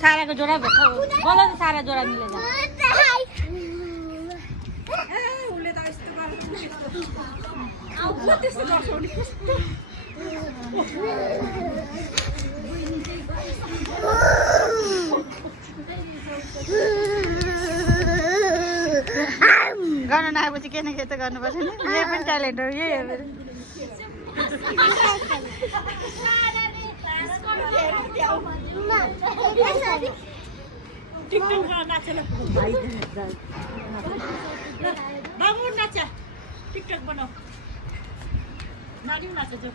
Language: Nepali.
साराको जोडा भेट्छ बोला त सारा जोडा मिलेर उसले त यस्तो गर्छ त्यस्तो गर्छ गर्न नआएपछि के न के त गर्नुपर्छ नि यही पनि ट्यालेन्ट हो यही हो मेरो टिकटकमा नाचेर भाइ बाबु नाच टिकटक बनाऊ नानी नाच जो